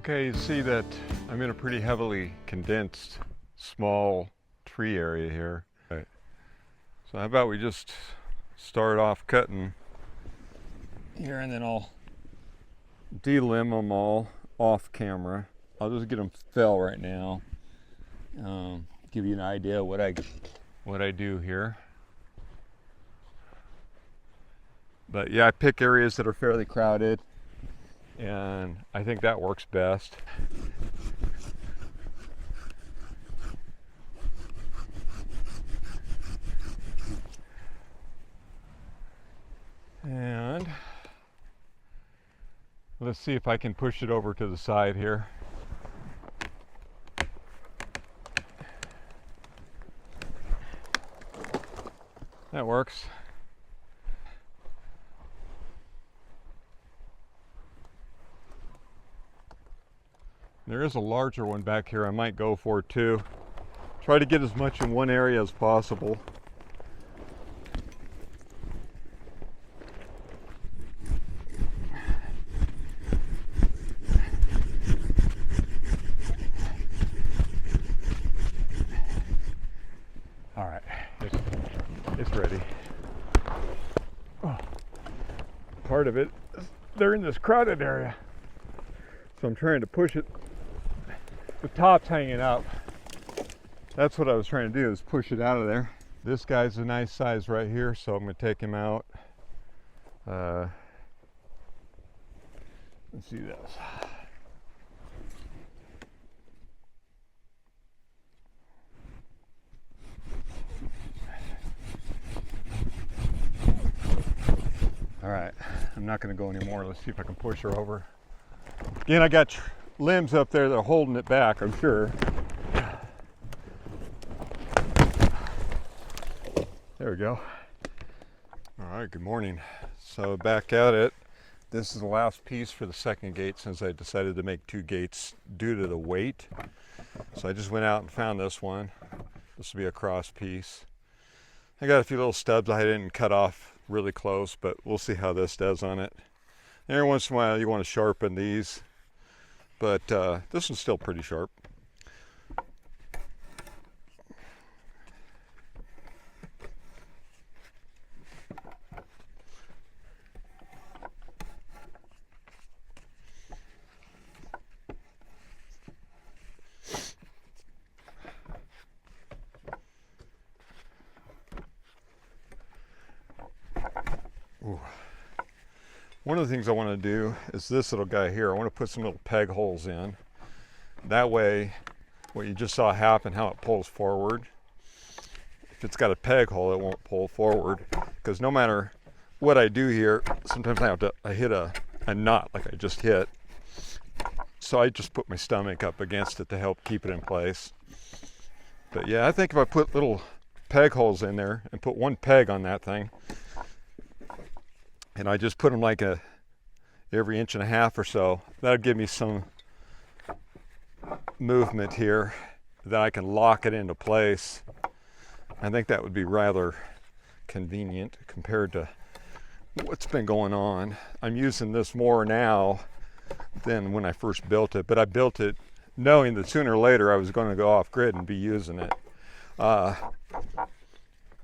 Okay, you see that I'm in a pretty heavily condensed small tree area here. Right. So how about we just start off cutting here, and then I'll delimb them all off camera. I'll just get them fell right now. Give you an idea of what I do here. But yeah, I pick areas that are fairly crowded, and I think that works best. And let's see if I can push it over to the side here. That works. There is a larger one back here I might go for too. Try to get as much in one area as possible. All right, it's ready. Oh, part of it, they're in this crowded area, so I'm trying to push it. The top's hanging up. That's what I was trying to do, is push it out of there. This guy's a nice size right here, so I'm going to take him out. Let's see this. All right, I'm not going to go anymore. Let's see if I can push her over. Again, I got limbs up there that are holding it back, I'm sure. There we go. All right, good morning. So back at it. This is the last piece for the second gate, since I decided to make 2 gates due to the weight. So I just went out and found this one. This will be a cross piece. I got a few little stubs I didn't cut off really close, but we'll see how this does on it. Every once in a while you want to sharpen these, but this one's still pretty sharp. Ooh. One of the things I want to do is this little guy here. I want to put some little peg holes in. That way, what you just saw happen, how it pulls forward. If it's got a peg hole, it won't pull forward. Because no matter what I do here, sometimes I hit a knot like I just hit. So I just put my stomach up against it to help keep it in place. But yeah, I think if I put little peg holes in there and put one peg on that thing, and I just put them like every 1.5 inches or so, that'll give me some movement here that I can lock it into place. I think that would be rather convenient compared to what's been going on. I'm using this more now than when I first built it, but I built it knowing that sooner or later I was going to go off grid and be using it. One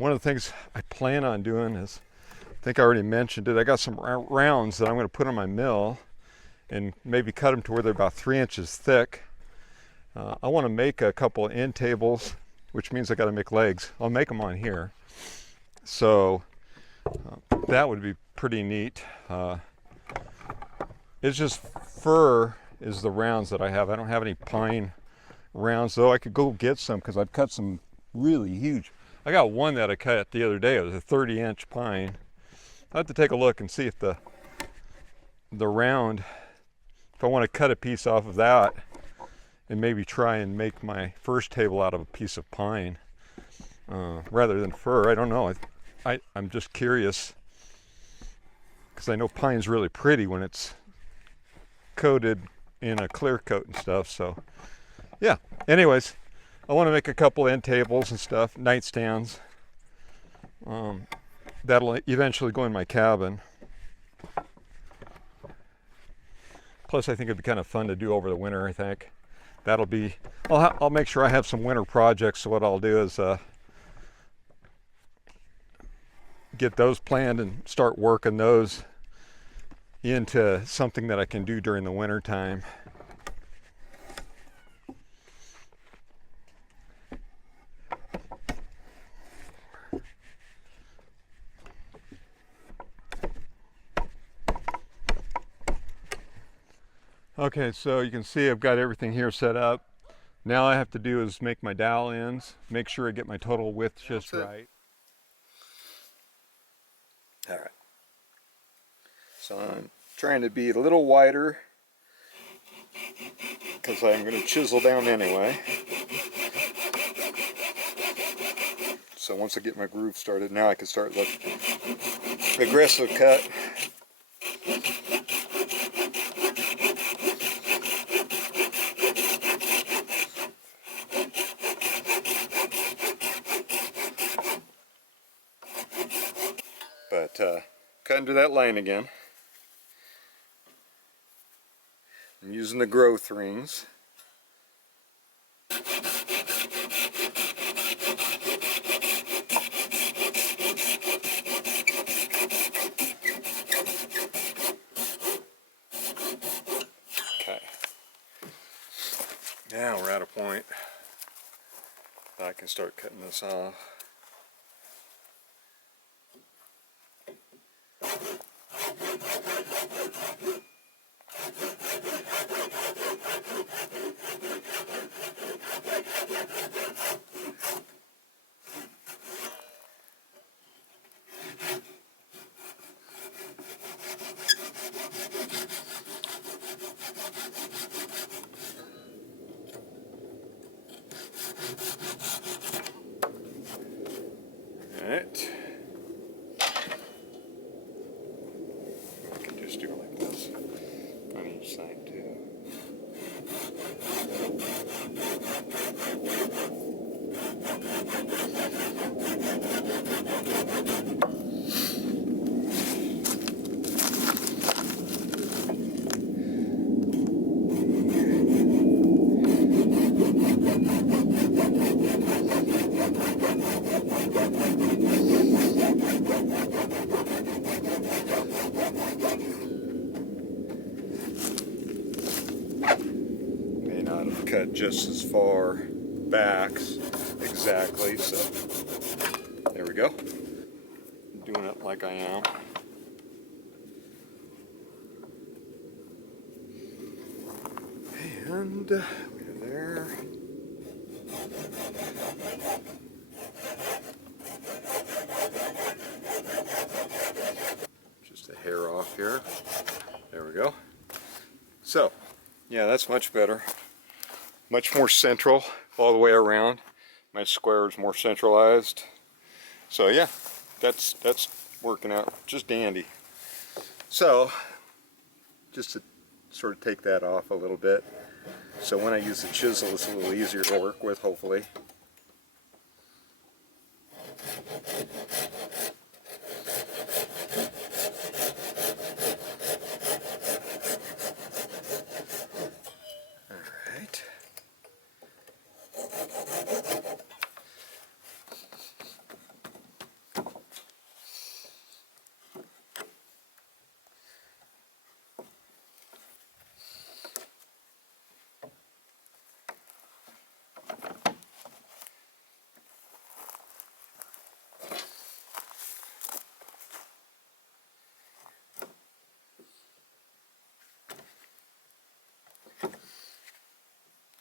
of the things I plan on doing is, I think I already mentioned it, I got some rounds that I'm going to put on my mill and maybe cut them to where they're about 3 inches thick. I want to make a couple of end tables, which means I got to make legs. I'll make them on here. So that would be pretty neat. It's just fir is the rounds that I have. I don't have any pine rounds, though. I could go get some because I've cut some really huge. I got one that I cut the other day. It was a 30-inch pine. I have to take a look and see if the round, if I want to cut a piece off of that and maybe try and make my first table out of a piece of pine rather than fir. I don't know. I'm just curious because I know pine's really pretty when it's coated in a clear coat and stuff. So yeah, anyways, I want to make a couple end tables and stuff, nightstands. That'll eventually go in my cabin. Plus, I think it'd be kind of fun to do over the winter. I think that'll be. I'll make sure I have some winter projects. So what I'll do is get those planned and start working those into something that I can do during the winter time. Okay, so you can see I've got everything here set up. Now all I have to do is make my dowel ends, make sure I get my total width just right. All right. So I'm trying to be a little wider because I'm going to chisel down anyway. So once I get my groove started, now I can start the aggressive cut. But cut into that line again. I'm using the growth rings. Okay. Now we're at a point that I can start cutting this off. Alright. I can just do it like this on each side too. May not have cut just as far back exactly, so there we go. Doing it like I am. And we're there. Just a hair off here. There we go. So, yeah, that's much better. Much more central all the way around. My square is more centralized. So yeah, that's working out just dandy. So, just to sort of take that off a little bit. So when I use the chisel, it's a little easier to work with, hopefully. Alright.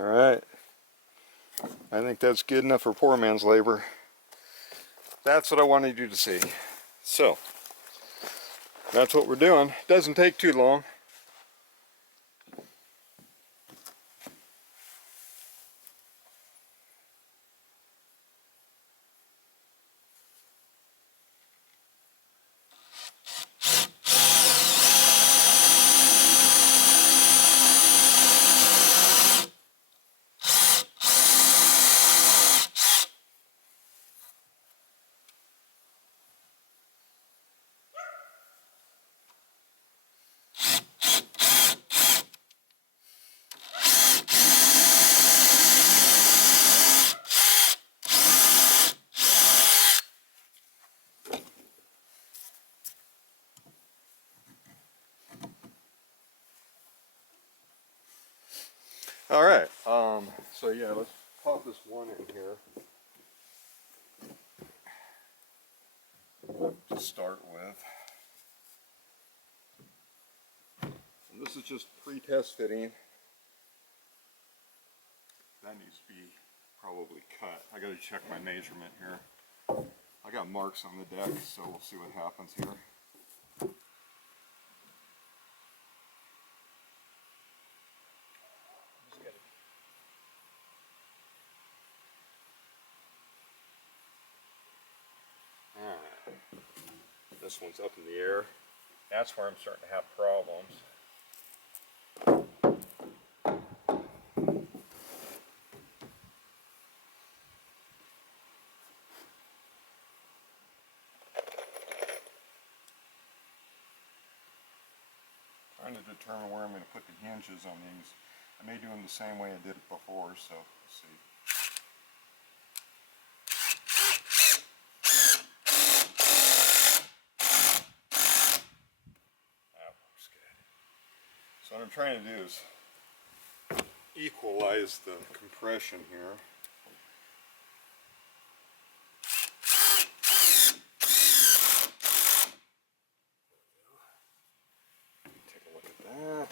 Alright, I think that's good enough for poor man's labor. That's what I wanted you to see. So, that's what we're doing. Doesn't take too long. All right. So yeah, let's pop this one in here to start with. And this is just pre-test fitting. That needs to be probably cut. I got to check my measurement here. I got marks on the deck, so we'll see what happens here. Alright. This one's up in the air. That's where I'm starting to have problems. Trying to determine where I'm going to put the hinges on these. I may do them the same way I did it before, so let's see. That works good. So what I'm trying to do is equalize the compression here. Take a look at that.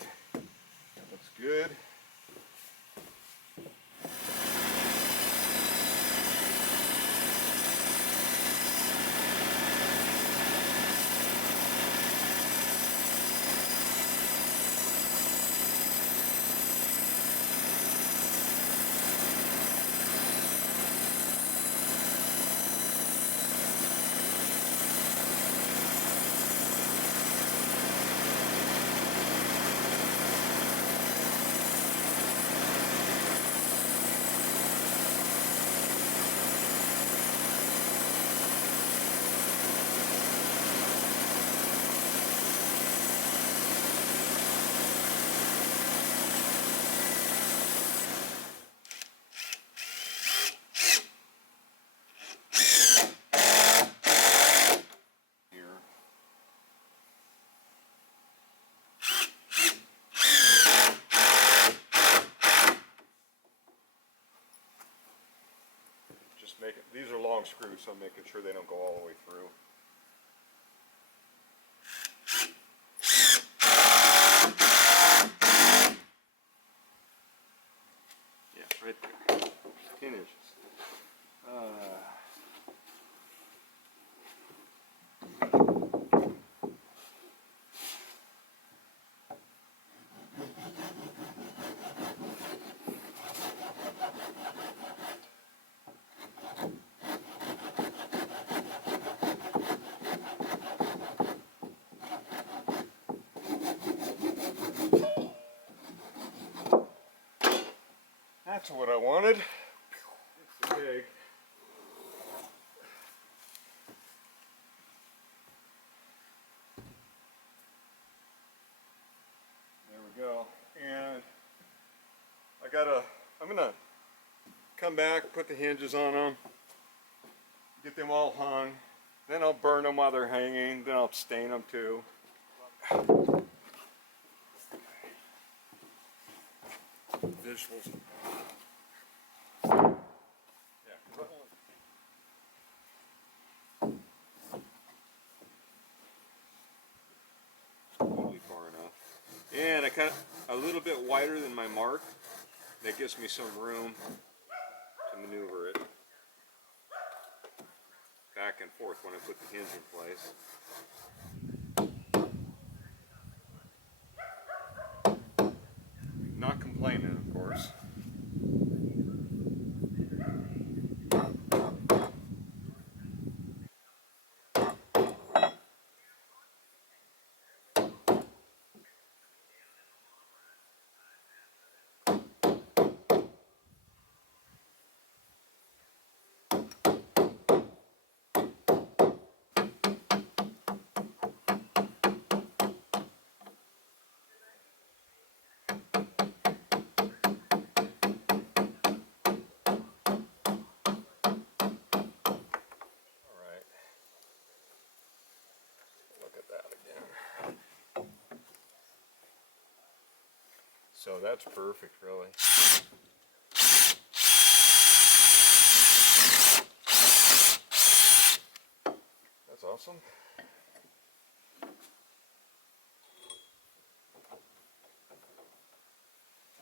That looks good. Just make it, these are long screws, so I'm making sure they don't go all the way through. Yeah, right there. 10 inches. That's what I wanted. It's the egg. There we go. And I'm gonna come back, put the hinges on them, get them all hung. Then I'll burn them while they're hanging. Then I'll stain them too. Visuals. Yeah, totally far enough. And I kind of a little bit wider than my mark. That gives me some room to maneuver it back and forth when I put the hinge in place. Not complaining, of course. So that's perfect, really. That's awesome.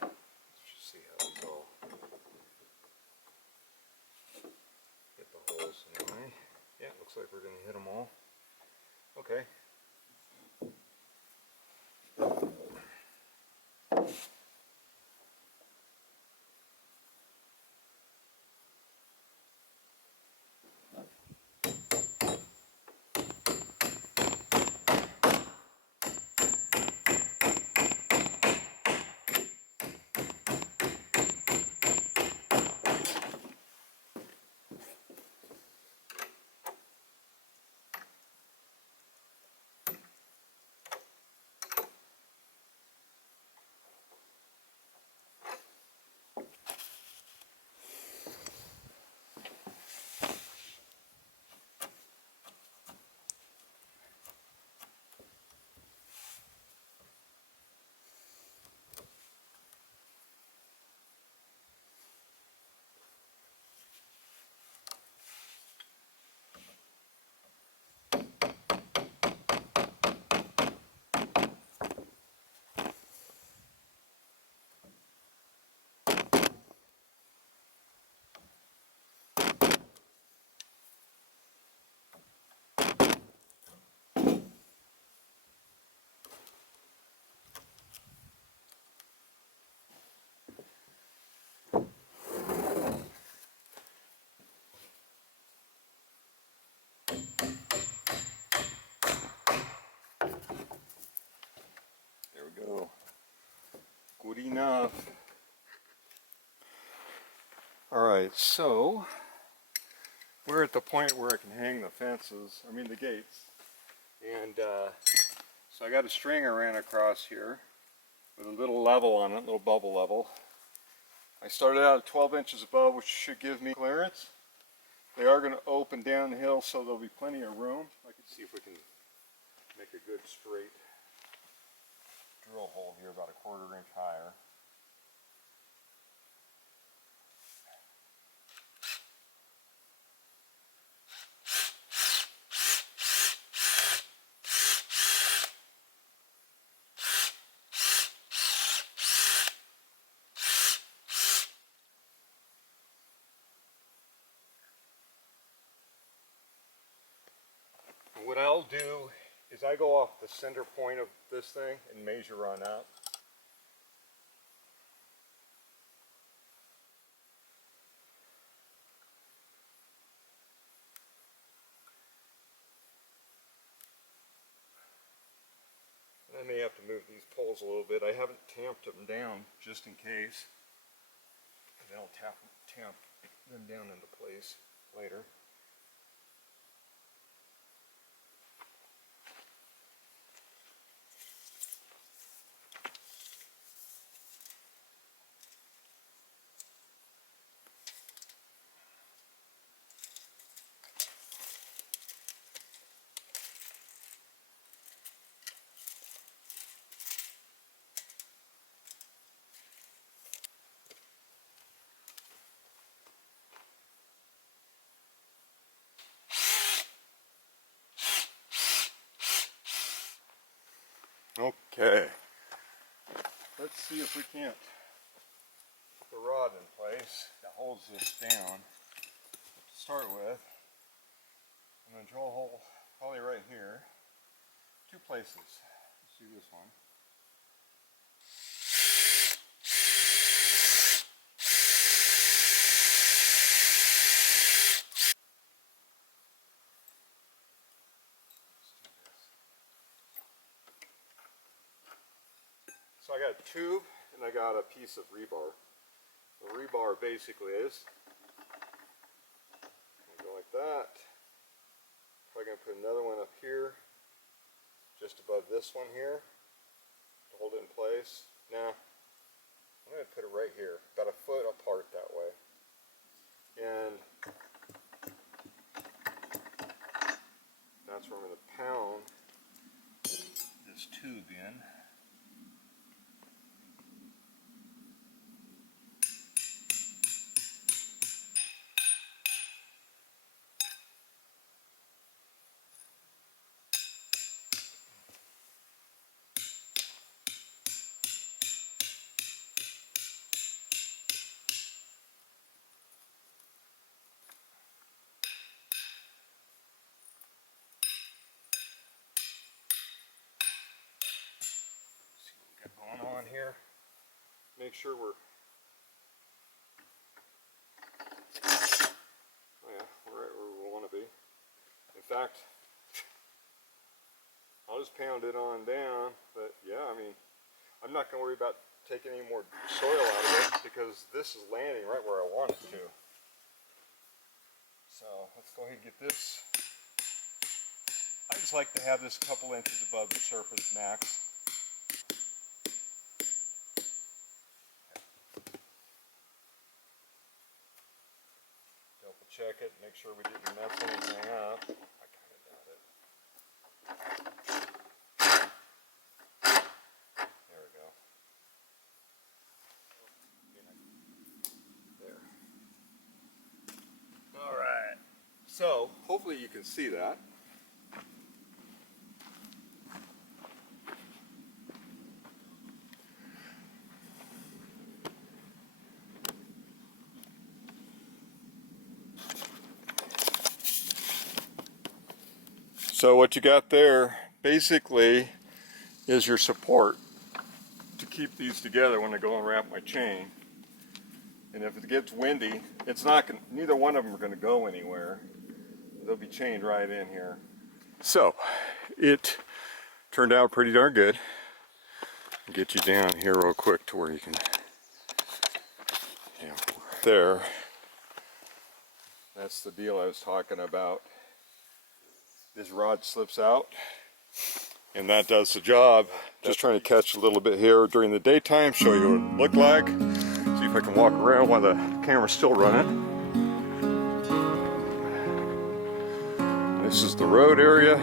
Let's just see how these all hit the holes anyway. Yeah, it looks like we're going to hit them all. Okay. There we go. Good enough. Alright, so we're at the point where I can hang the fences, the gates. And so I got a string I ran across here with a little level on it, little bubble level. I started out at 12 inches above, which should give me clearance. They are going to open downhill, so there'll be plenty of room. I can see if we can make a good straight drill hole here, about a 1/4 inch higher. What I'll do is I go off the center point of this thing and measure on out. And I may have to move these poles a little bit. I haven't tamped them down just in case. And then I'll tamp them down into place later. Okay, let's see if we can't put the rod in place that holds this down. To start with, I'm going to drill a hole probably right here. 2 places. Let's do this one. So I got a tube and I got a piece of rebar. The rebar basically is, go like that. Probably going to put another one up here, just above this one here, to hold it in place. Now, I'm going to put it right here, about 1 foot apart that way. And that's where I'm going to pound this tube in. make sure we're, oh yeah, we're right where we want to be. In fact, I'll just pound it on down, but yeah, I mean, I'm not going to worry about taking any more soil out of it because this is landing right where I want it to. So let's go ahead and get this. I just like to have this a couple inches above the surface max. Double check it, make sure we didn't mess anything up. I kind of doubt it. There we go. There. All right. So hopefully you can see that. So what you got there basically is your support to keep these together when I go and wrap my chain. And if it gets windy, it's not gonna, neither one of them are going to go anywhere. They'll be chained right in here. So it turned out pretty darn good. I'll get you down here real quick to where you can, yeah, there. That's the deal I was talking about. This rod slips out and that does the job. Just trying to catch a little bit here during the daytime, show you what it looked like. See if I can walk around while the camera's still running. This is the road area.